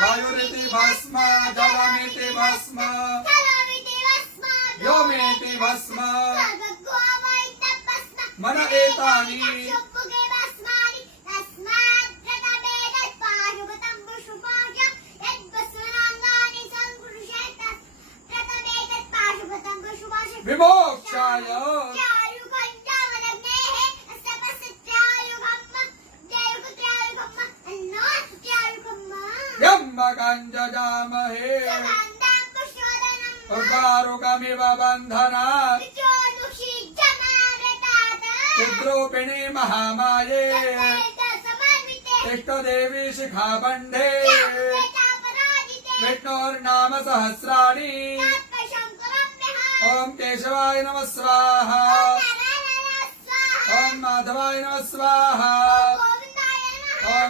वायुरिति भस्म जलमिति भस्म व्योमेति भस्म मन एतानि विमोक्षाय यम्मकञ्जजामहे उर्वारुकमिव बन्धनात् चिद्रूपिणी महामाये इष्टदेवी शिखाबन्धे विष्णोर्नाम सहस्राणि ओम केशवाय नमः स्वाहा ओम माधवाय नमः स्वाहा ओम